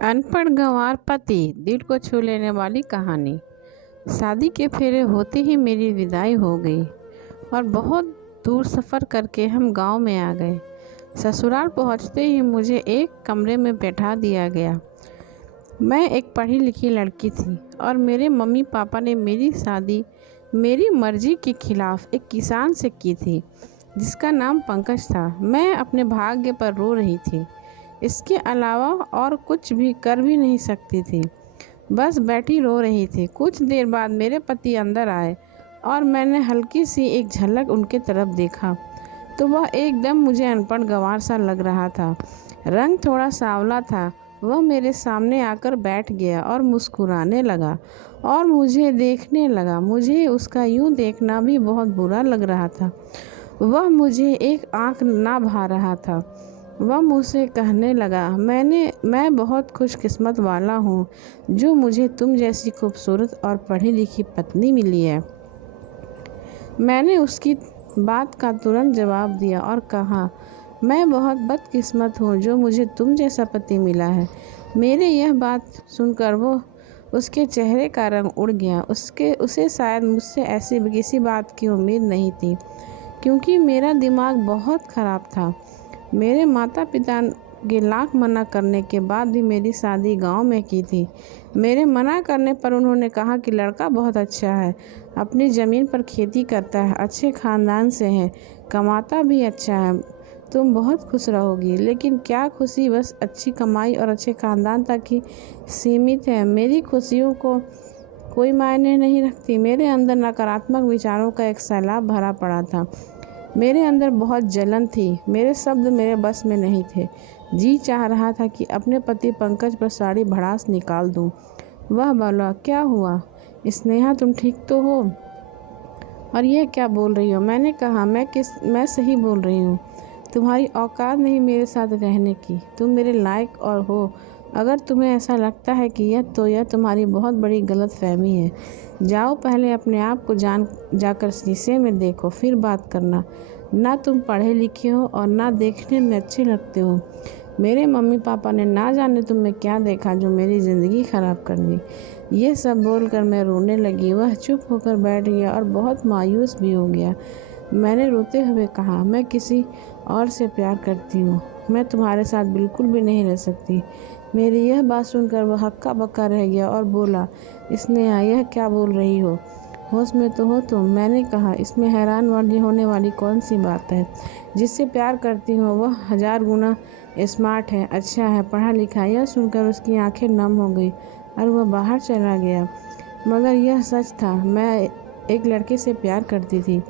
अनपढ़ गंवार पति, दिल को छू लेने वाली कहानी। शादी के फेरे होते ही मेरी विदाई हो गई और बहुत दूर सफ़र करके हम गांव में आ गए। ससुराल पहुंचते ही मुझे एक कमरे में बैठा दिया गया। मैं एक पढ़ी लिखी लड़की थी और मेरे मम्मी पापा ने मेरी शादी मेरी मर्जी के खिलाफ एक किसान से की थी जिसका नाम पंकज था। मैं अपने भाग्य पर रो रही थी। इसके अलावा और कुछ भी कर भी नहीं सकती थी, बस बैठी रो रही थी। कुछ देर बाद मेरे पति अंदर आए और मैंने हल्की सी एक झलक उनके तरफ देखा तो वह एकदम मुझे अनपढ़ गंवार सा लग रहा था। रंग थोड़ा सांवला था। वह मेरे सामने आकर बैठ गया और मुस्कुराने लगा और मुझे देखने लगा। मुझे उसका यूं देखना भी बहुत बुरा लग रहा था। वह मुझे एक आंख ना भा रहा था। वह मुझसे कहने लगा, मैं बहुत खुशकिस्मत वाला हूँ जो मुझे तुम जैसी खूबसूरत और पढ़ी लिखी पत्नी मिली है। मैंने उसकी बात का तुरंत जवाब दिया और कहा, मैं बहुत बदकिस्मत हूँ जो मुझे तुम जैसा पति मिला है। मेरे यह बात सुनकर उसके चेहरे का रंग उड़ गया। उसे शायद मुझसे ऐसी किसी बात की उम्मीद नहीं थी, क्योंकि मेरा दिमाग बहुत ख़राब था। मेरे माता पिता के लाख मना करने के बाद भी मेरी शादी गांव में की थी। मेरे मना करने पर उन्होंने कहा कि लड़का बहुत अच्छा है, अपनी ज़मीन पर खेती करता है, अच्छे ख़ानदान से है, कमाता भी अच्छा है, तुम बहुत खुश रहोगी। लेकिन क्या खुशी बस अच्छी कमाई और अच्छे ख़ानदान तक ही सीमित है? मेरी खुशियों को कोई मायने नहीं रखती। मेरे अंदर नकारात्मक विचारों का एक सैलाब भरा पड़ा था। मेरे अंदर बहुत जलन थी। मेरे शब्द मेरे बस में नहीं थे। जी चाह रहा था कि अपने पति पंकज पर साड़ी भड़ास निकाल दूं। वह बोला, क्या हुआ स्नेहा, तुम ठीक तो हो? और यह क्या बोल रही हो? मैंने कहा, मैं सही बोल रही हूँ। तुम्हारी औकात नहीं मेरे साथ रहने की। तुम मेरे लायक और हो। अगर तुम्हें ऐसा लगता है कि यह तुम्हारी बहुत बड़ी गलतफहमी है। जाओ, पहले अपने आप को जाकर शीशे में देखो, फिर बात करना। ना तुम पढ़े लिखे हो और ना देखने में अच्छे लगते हो। मेरे मम्मी पापा ने ना जाने तुम में क्या देखा जो मेरी ज़िंदगी ख़राब कर दी। ये सब बोलकर मैं रोने लगी। वह चुप होकर बैठ गया और बहुत मायूस भी हो गया। मैंने रोते हुए कहा, मैं किसी और से प्यार करती हूँ। मैं तुम्हारे साथ बिल्कुल भी नहीं रह सकती। मेरी यह बात सुनकर वह हक्का बक्का रह गया और बोला, स्नेहा, यह क्या बोल रही हो? होश में तो हो तुम? मैंने कहा, इसमें हैरान होने वाली कौन सी बात है? जिससे प्यार करती हूँ वह 1000 गुना स्मार्ट है, अच्छा है, पढ़ा लिखा। यह सुनकर उसकी आंखें नम हो गई और वह बाहर चला गया। मगर यह सच था, मैं एक लड़के से प्यार करती थी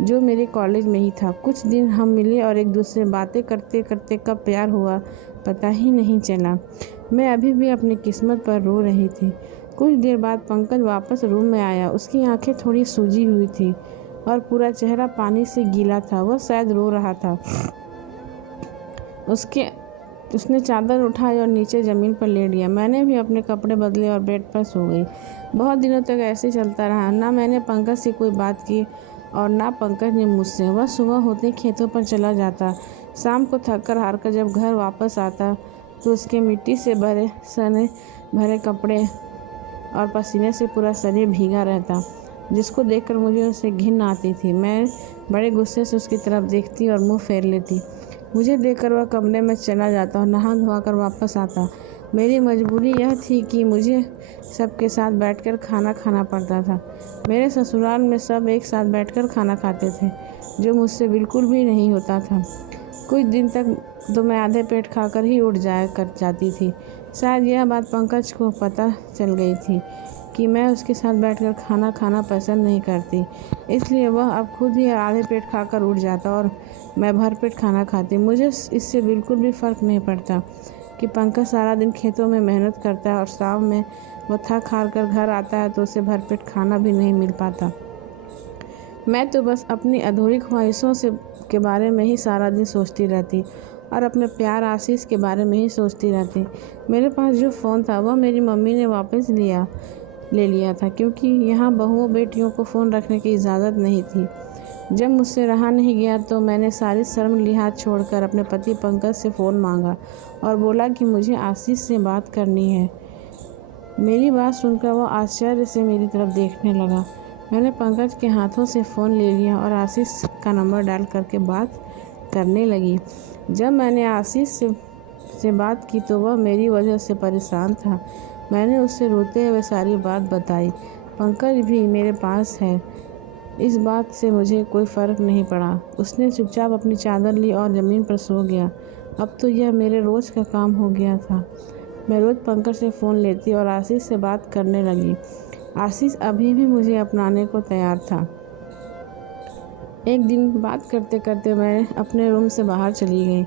जो मेरे कॉलेज में ही था। कुछ दिन हम मिले और एक दूसरे बातें करते करते कब प्यार हुआ पता ही नहीं चला। मैं अभी भी अपनी किस्मत पर रो रही थी। कुछ देर बाद पंकज वापस रूम में आया। उसकी आंखें थोड़ी सूजी हुई थी और पूरा चेहरा पानी से गीला था। वह शायद रो रहा था। उसने चादर उठाई और नीचे ज़मीन पर लेट गया। मैंने भी अपने कपड़े बदले और बेड पर सो गई। बहुत दिनों तक ऐसे चलता रहा। ना मैंने पंकज से कोई बात की और ना पंकज ने मुझसे। वह सुबह होते खेतों पर चला जाता। शाम को थक कर हार कर जब घर वापस आता तो उसके मिट्टी से भरे कपड़े और पसीने से पूरा शरीर भीगा रहता, जिसको देखकर मुझे उससे घिन आती थी। मैं बड़े गुस्से से उसकी तरफ देखती और मुंह फेर लेती। मुझे देखकर वह कमरे में चला जाता और नहा धोआ कर वापस आता। मेरी मजबूरी यह थी कि मुझे सबके साथ बैठकर खाना खाना पड़ता था। मेरे ससुराल में सब एक साथ बैठकर खाना खाते थे, जो मुझसे बिल्कुल भी नहीं होता था। कुछ दिन तक तो मैं आधे पेट खाकर ही उठ जाती थी। शायद यह बात पंकज को पता चल गई थी कि मैं उसके साथ बैठकर खाना खाना पसंद नहीं करती, इसलिए वह अब खुद ही आधे पेट खाकर उठ जाता और मैं भरपेट खाना खाती। मुझे इससे बिल्कुल भी फ़र्क नहीं पड़ता कि पंकज सारा दिन खेतों में मेहनत करता है और शाम में वह थक हार कर घर आता है तो उसे भरपेट खाना भी नहीं मिल पाता। मैं तो बस अपनी अधूरी ख्वाहिशों के बारे में ही सारा दिन सोचती रहती और अपने प्यार आशीष के बारे में ही सोचती रहती। मेरे पास जो फ़ोन था वह मेरी मम्मी ने वापस ले लिया था, क्योंकि यहाँ बहुओं बेटियों को फ़ोन रखने की इजाज़त नहीं थी। जब मुझसे रहा नहीं गया तो मैंने सारी शर्म लिहाज छोड़कर अपने पति पंकज से फ़ोन मांगा और बोला कि मुझे आशीष से बात करनी है। मेरी बात सुनकर वो आश्चर्य से मेरी तरफ देखने लगा। मैंने पंकज के हाथों से फ़ोन ले लिया और आशीष का नंबर डायल करके बात करने लगी। जब मैंने आशीष से बात की तो वह मेरी वजह से परेशान था। मैंने उससे रोते हुए सारी बात बताई। पंकज भी मेरे पास है, इस बात से मुझे कोई फ़र्क नहीं पड़ा। उसने चुपचाप अपनी चादर ली और ज़मीन पर सो गया। अब तो यह मेरे रोज़ का काम हो गया था। मैं रोज़ पंकज से फ़ोन लेती और आशीष से बात करने लगी। आशीष अभी भी मुझे अपनाने को तैयार था। एक दिन बात करते करते मैं अपने रूम से बाहर चली गई।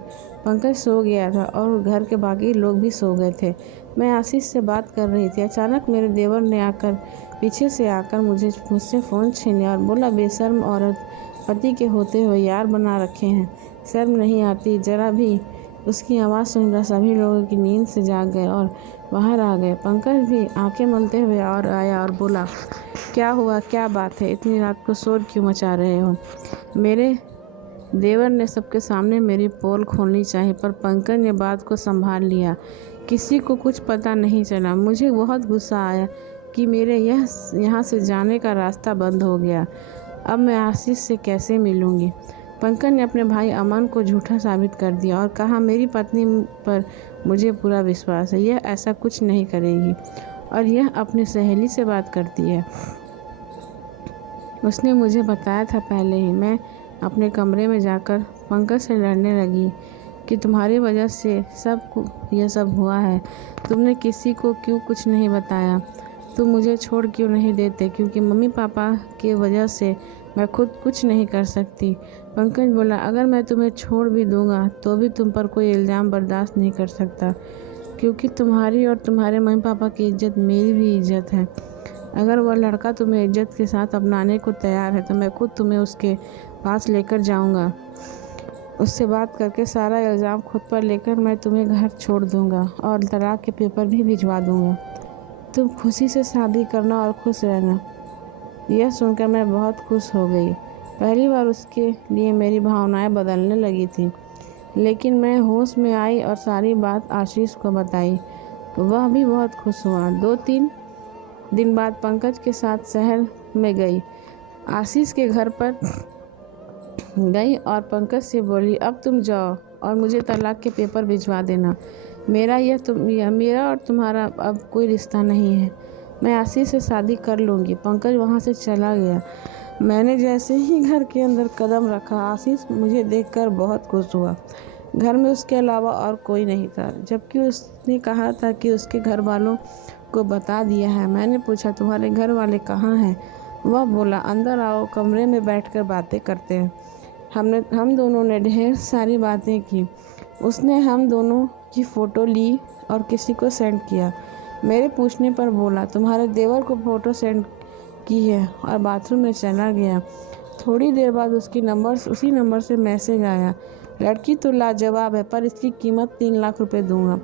पंकज सो गया था और घर के बाकी लोग भी सो गए थे। मैं आशीष से बात कर रही थी। अचानक मेरे देवर ने पीछे से आकर मुझसे फ़ोन छीन लिया और बोला, बेशर्म औरत, पति के होते हुए यार बना रखे हैं, शर्म नहीं आती ज़रा भी। उसकी आवाज़ सुनकर सभी लोगों की नींद से जाग गए और बाहर आ गए। पंकज भी आंखें मलते हुए और आया और बोला, क्या हुआ, क्या बात है, इतनी रात को शोर क्यों मचा रहे हो? मेरे देवर ने सबके सामने मेरी पोल खोलनी चाहिए, पर पंकज ने बात को संभाल लिया। किसी को कुछ पता नहीं चला। मुझे बहुत गुस्सा आया कि मेरे यहाँ से जाने का रास्ता बंद हो गया। अब मैं आशीष से कैसे मिलूँगी? पंकज ने अपने भाई अमन को झूठा साबित कर दिया और कहा, मेरी पत्नी पर मुझे पूरा विश्वास है, यह ऐसा कुछ नहीं करेगी और यह अपनी सहेली से बात करती है। उसने मुझे बताया था पहले ही। मैं अपने कमरे में जाकर पंकज से लड़ने लगी कि तुम्हारी वजह से यह सब हुआ है। तुमने किसी को क्यों कुछ नहीं बताया? तुम मुझे छोड़ क्यों नहीं देते? क्योंकि मम्मी पापा की वजह से मैं खुद कुछ नहीं कर सकती। पंकज बोला, अगर मैं तुम्हें छोड़ भी दूंगा तो भी तुम पर कोई इल्ज़ाम बर्दाश्त नहीं कर सकता, क्योंकि तुम्हारी और तुम्हारे मम्मी पापा की इज्जत मेरी भी इज्जत है। अगर वह लड़का तुम्हें इज्जत के साथ अपनाने को तैयार है तो मैं खुद तुम्हें उसके पास लेकर जाऊंगा। उससे बात करके सारा इल्ज़ाम खुद पर लेकर मैं तुम्हें घर छोड़ दूंगा और तलाक के पेपर भी भिजवा दूंगा। तुम खुशी से शादी करना और खुश रहना। यह सुनकर मैं बहुत खुश हो गई। पहली बार उसके लिए मेरी भावनाएं बदलने लगी थी। लेकिन मैं होश में आई और सारी बात आशीष को बताई। वह भी बहुत खुश हुआ। 2-3 दिन बाद पंकज के साथ शहर में गई। आशीष के घर पर गई और पंकज से बोली, अब तुम जाओ और मुझे तलाक के पेपर भिजवा देना। मेरा और तुम्हारा अब कोई रिश्ता नहीं है। मैं आशीष से शादी कर लूँगी। पंकज वहाँ से चला गया। मैंने जैसे ही घर के अंदर कदम रखा, आशीष मुझे देखकर बहुत खुश हुआ। घर में उसके अलावा और कोई नहीं था, जबकि उसने कहा था कि उसके घर वालों को बता दिया है। मैंने पूछा, तुम्हारे घर वाले कहाँ हैं? वह बोला, अंदर आओ, कमरे में बैठकर बातें करते हैं। हम दोनों ने ढेर सारी बातें की। उसने हम दोनों की फ़ोटो ली और किसी को सेंड किया। मेरे पूछने पर बोला, तुम्हारे देवर को फ़ोटो सेंड की है, और बाथरूम में चला गया। थोड़ी देर बाद उसी नंबर से मैसेज आया, लड़की तो लाजवाब है, पर इसकी कीमत 3 लाख रुपए दूंगा।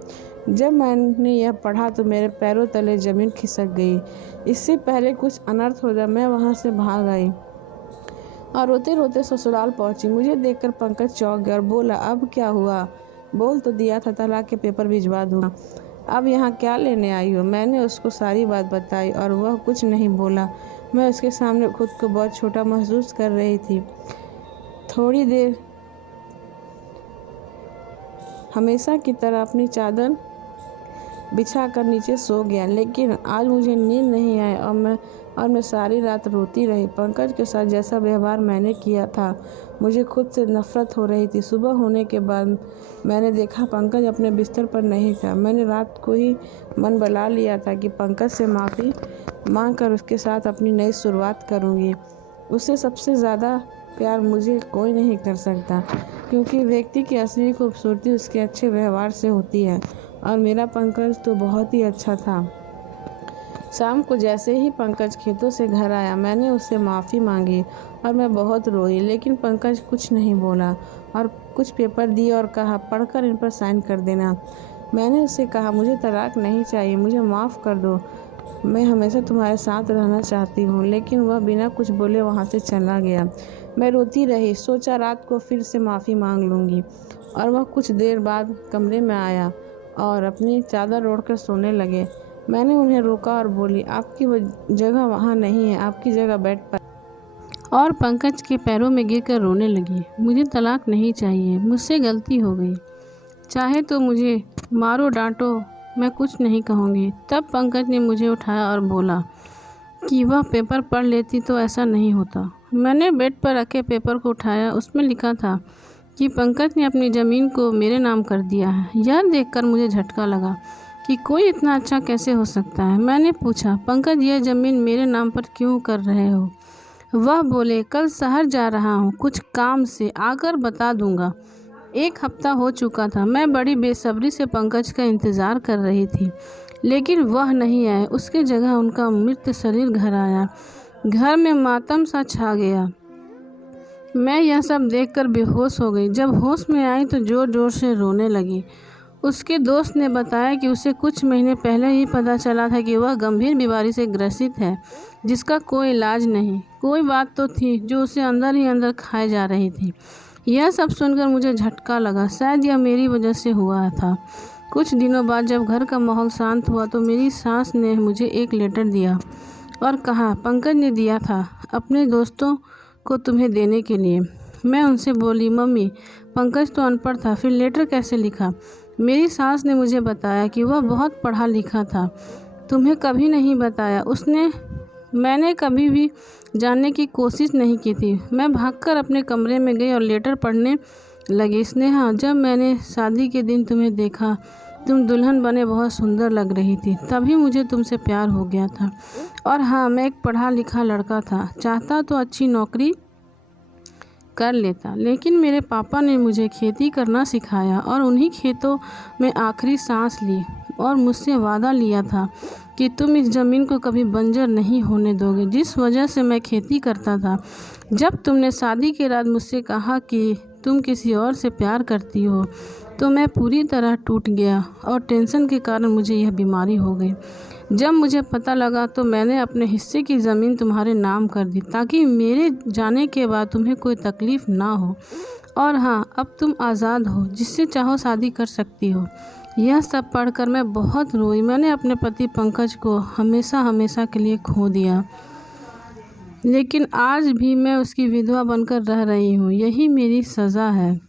जब मैंने यह पढ़ा तो मेरे पैरों तले ज़मीन खिसक गई। इससे पहले कुछ अनर्थ हो जाए, मैं वहाँ से भाग आई और रोते रोते ससुराल पहुँची। मुझे देखकर पंकज चौंक गया और बोला, अब क्या हुआ? बोल तो दिया था तलाक के पेपर भिजवा दूँगा, अब यहाँ क्या लेने आई हो? मैंने उसको सारी बात बताई और वह कुछ नहीं बोला। मैं उसके सामने खुद को बहुत छोटा महसूस कर रही थी। थोड़ी देर हमेशा की तरह अपनी चादर बिछाकर नीचे सो गया, लेकिन आज मुझे नींद नहीं आई और मैं सारी रात रोती रही। पंकज के साथ जैसा व्यवहार मैंने किया था, मुझे खुद से नफरत हो रही थी। सुबह होने के बाद मैंने देखा पंकज अपने बिस्तर पर नहीं था। मैंने रात को ही मन बना लिया था कि पंकज से माफ़ी मांगकर उसके साथ अपनी नई शुरुआत करूँगी। उससे सबसे ज़्यादा प्यार मुझे कोई नहीं कर सकता, क्योंकि व्यक्ति की असली खूबसूरती उसके अच्छे व्यवहार से होती है, और मेरा पंकज तो बहुत ही अच्छा था। शाम को जैसे ही पंकज खेतों से घर आया, मैंने उससे माफ़ी मांगी और मैं बहुत रोई, लेकिन पंकज कुछ नहीं बोला और कुछ पेपर दिए और कहा, पढ़कर इन पर साइन कर देना। मैंने उससे कहा, मुझे तलाक नहीं चाहिए, मुझे माफ़ कर दो। मैं हमेशा तुम्हारे साथ रहना चाहती हूँ। लेकिन वह बिना कुछ बोले वहाँ से चला गया। मैं रोती रही, सोचा रात को फिर से माफ़ी मांग लूँगी। और वह कुछ देर बाद कमरे में आया और अपनी चादर ओढ़कर सोने लगे। मैंने उन्हें रोका और बोली, आपकी जगह वहाँ नहीं है, आपकी जगह बेड पर। और पंकज के पैरों में गिरकर रोने लगी। मुझे तलाक नहीं चाहिए, मुझसे गलती हो गई, चाहे तो मुझे मारो डांटो, मैं कुछ नहीं कहूँगी। तब पंकज ने मुझे उठाया और बोला कि वह पेपर पढ़ लेती तो ऐसा नहीं होता। मैंने बेड पर रखे पेपर को उठाया। उसमें लिखा था कि पंकज ने अपनी ज़मीन को मेरे नाम कर दिया है। यह देखकर मुझे झटका लगा कि कोई इतना अच्छा कैसे हो सकता है। मैंने पूछा, पंकज यह ज़मीन मेरे नाम पर क्यों कर रहे हो? वह बोले, कल शहर जा रहा हूँ कुछ काम से, आकर बता दूंगा। 1 हफ्ता हो चुका था। मैं बड़ी बेसब्री से पंकज का इंतज़ार कर रही थी, लेकिन वह नहीं आया। उसकी जगह उनका मृत शरीर घर आया। घर में मातम सा छा गया। मैं यह सब देखकर बेहोश हो गई। जब होश में आई तो ज़ोर ज़ोर से रोने लगी। उसके दोस्त ने बताया कि उसे कुछ महीने पहले ही पता चला था कि वह गंभीर बीमारी से ग्रसित है, जिसका कोई इलाज नहीं। कोई बात तो थी जो उसे अंदर ही अंदर खाए जा रही थी। यह सब सुनकर मुझे झटका लगा। शायद यह मेरी वजह से हुआ था। कुछ दिनों बाद जब घर का माहौल शांत हुआ तो मेरी सास ने मुझे एक लेटर दिया और कहा, पंकज ने दिया था अपने दोस्तों को तुम्हें देने के लिए। मैं उनसे बोली, मम्मी पंकज तो अनपढ़ था, फिर लेटर कैसे लिखा? मेरी सास ने मुझे बताया कि वह बहुत पढ़ा लिखा था। तुम्हें कभी नहीं बताया उसने? मैंने कभी भी जानने की कोशिश नहीं की थी। मैं भागकर अपने कमरे में गई और लेटर पढ़ने लगी। स्नेहा, जब मैंने शादी के दिन तुम्हें देखा, तुम दुल्हन बने बहुत सुंदर लग रही थी। तभी मुझे तुमसे प्यार हो गया था। और हाँ, मैं एक पढ़ा लिखा लड़का था, चाहता तो अच्छी नौकरी कर लेता, लेकिन मेरे पापा ने मुझे खेती करना सिखाया और उन्हीं खेतों में आखिरी सांस ली और मुझसे वादा लिया था कि तुम इस ज़मीन को कभी बंजर नहीं होने दोगे, जिस वजह से मैं खेती करता था। जब तुमने शादी के रात मुझसे कहा कि तुम किसी और से प्यार करती हो, तो मैं पूरी तरह टूट गया और टेंशन के कारण मुझे यह बीमारी हो गई। जब मुझे पता लगा तो मैंने अपने हिस्से की ज़मीन तुम्हारे नाम कर दी, ताकि मेरे जाने के बाद तुम्हें कोई तकलीफ़ ना हो। और हाँ, अब तुम आज़ाद हो, जिससे चाहो शादी कर सकती हो। यह सब पढ़कर मैं बहुत रोई। मैंने अपने पति पंकज को हमेशा हमेशा के लिए खो दिया, लेकिन आज भी मैं उसकी विधवा बनकर रह रही हूँ। यही मेरी सज़ा है।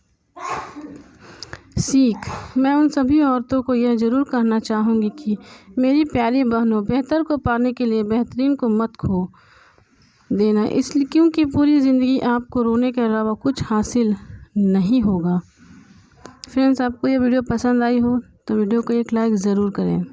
सीख, मैं उन सभी औरतों को यह ज़रूर कहना चाहूँगी कि मेरी प्यारी बहनों, बेहतर को पाने के लिए बेहतरीन को मत खो देना, इसलिए क्योंकि पूरी ज़िंदगी आपको रोने के अलावा कुछ हासिल नहीं होगा। फ्रेंड्स, आपको यह वीडियो पसंद आई हो तो वीडियो को एक लाइक ज़रूर करें।